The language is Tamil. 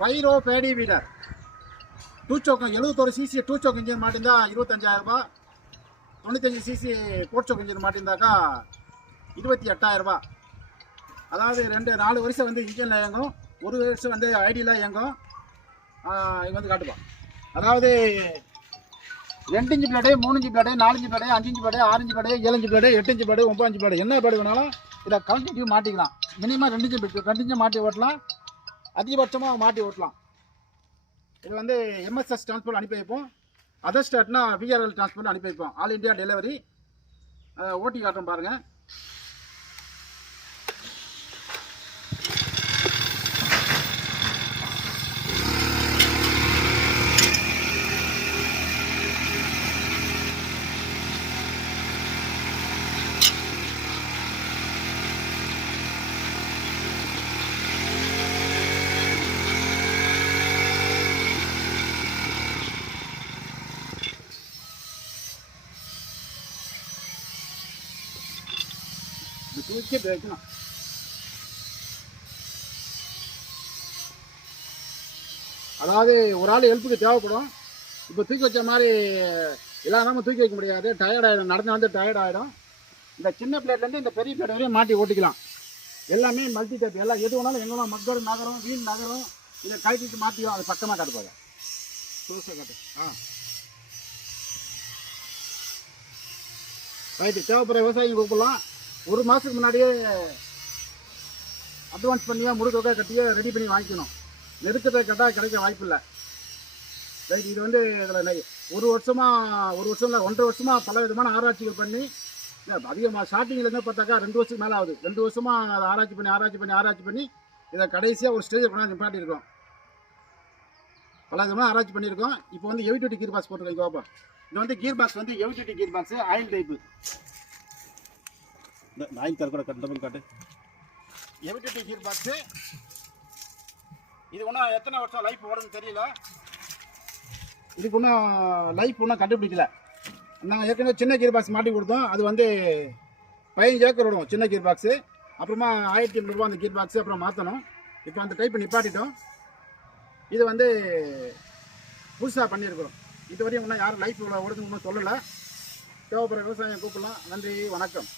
பைரோ பேடி வீடர் டூ சோக்கம் 71 சிசி டூ சோக் இன்ஜின் மாட்டிருந்தா 25,000 ரூபாய். 95 சிசி ஃபோர் சோக் இன்ஜின் மாட்டிருந்தாக்கா 28,000 ரூபாய். அதாவது 4 வருஷம் வந்து இன்ஜினில் இயங்கும், 1 வருஷம் வந்து ஐடியில் இயங்கும். இங்கே வந்து காட்டுப்போம். அதாவது 2 inch blade, 3 inch blade, 4 inch blade, 5 inch blade, 6 inch blade, 7 inch blade, 8 inch blade, 9 inch blade, என்ன பிளேடு வேணாலும் இதை கழட்டிட்டு மாட்டிக்கலாம். மினிமம் 2 இன்ச்சு மாட்டி ஓட்டலாம், அதிகபட்சமாக மாட்டி ஓட்டலாம். இது வந்து எம்எஸ்எஸ் டிரான்ஸ்போர்ட் அனுப்பி வைப்போம். அதர் ஸ்டேட்னா விஆர்எல் டிரான்ஸ்போர்ட் அனுப்பி வைப்போம். All India delivery. ஓட்டி காட்டுறோம் பாருங்கள். தூக்கி வைக்கணும். அதாவது ஒரு ஆள் ஹெல்ப்புக்கு தேவைப்படும். இப்போ தூக்கி வச்ச மாதிரி எல்லா நேரமும் தூக்கி வைக்க முடியாது, டயர்ட் ஆகிடும், நடந்து வந்து டயர்ட் ஆகிடும். இந்த சின்ன பிளேட்லேருந்து இந்த பெரிய பிளேட் வரையும் மாட்டி ஓட்டிக்கலாம். எல்லாமே மல்டி டைப், எல்லாம் எது வேணாலும் எங்கெல்லாம் மக்கள் நகரம் வீண் நகரம் இதை கழட்டிட்டு மாற்றிடும். அது பக்கமாக காட்டுப்பாங்க. காட்டு. ரைட்டு. தேவைப்படுற விவசாயிங்க கூப்பிடலாம். 1 மாதத்துக்கு முன்னாடியே அட்வான்ஸ் பண்ணியோ முழுக்க கட்டியோ ரெடி பண்ணி வாங்கிக்கணும். நெருக்கத்தை கேட்டால் கிடைக்க வாய்ப்பு இல்லை. ரைட். இது வந்து இதில் 1 வருஷம் இல்லை 1.5 வருஷமாக பல விதமான ஆராய்ச்சிகள் பண்ணி அதிகமாக ஸ்டார்டிங்லேருந்து பார்த்தாக்கா 2 வருஷத்துக்கு மேலே ஆகுது. 2 வருஷமாக அதை ஆராய்ச்சி பண்ணி இதை கடைசியாக ஒரு ஸ்டேஜ் கொண்டாந்து நிப்பாட்டியிருக்கோம். பல விதமாக ஆராய்ச்சி பண்ணியிருக்கோம். இப்போ வந்து ஹெவி டியூட்டி கீர் பாக்ஸ் போட்டிருக்கோம். இங்கே பார்ப்போம். இது வந்து கீர் பாக்ஸ் வந்து heavy duty gear box, oil type. Oil car கூட காட்டு. Heavy duty gear box. இது இன்னும் எத்தனை வருஷம் லைஃப் ஓடுதுன்னு தெரியல. இதுக்கு இன்னும் லைஃப் இன்னும் கண்டுபிடிக்கல. நாங்கள் ஏற்கனவே சின்ன கீர் பாக்ஸ் மாட்டி கொடுத்தோம். அது வந்து 15 ஏக்கர் விடும் சின்ன கீர் பாக்ஸு. அப்புறமா 1,800 ரூபா அந்த கீர் பாக்ஸு அப்புறம் மாற்றணும். இப்போ அந்த டைப் நிப்பாட்டிட்டோம். இது வந்து புதுசாக பண்ணியிருக்கிறோம். இதுவரையும் இன்னும் யாரும் லைஃப் ஓடுதுன்னு இன்னும் சொல்லலை. தேவைப்படுற விவசாயம் கூப்பிடலாம். நன்றி, வணக்கம்.